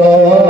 só.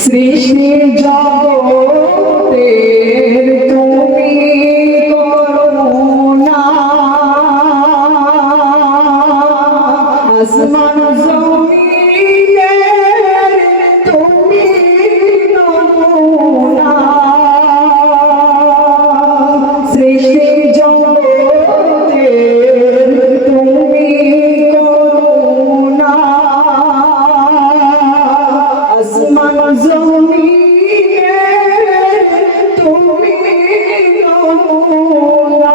সৃষ্টির জগতের তুমি করুণা আসমান নমুনা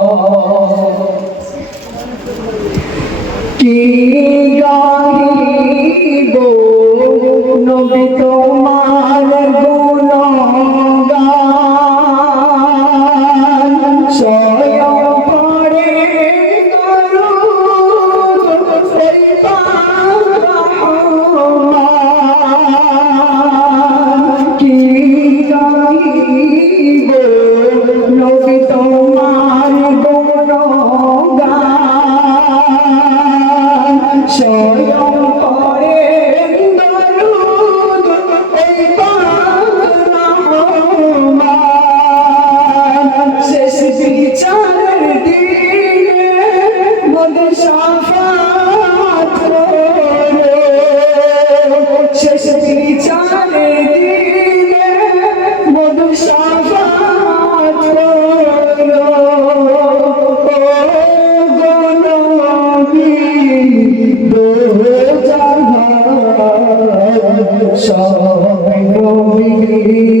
মোহাম্মদ সাফাত শেষ বিচারে দিলে মোদ সাফাত সবাই নবী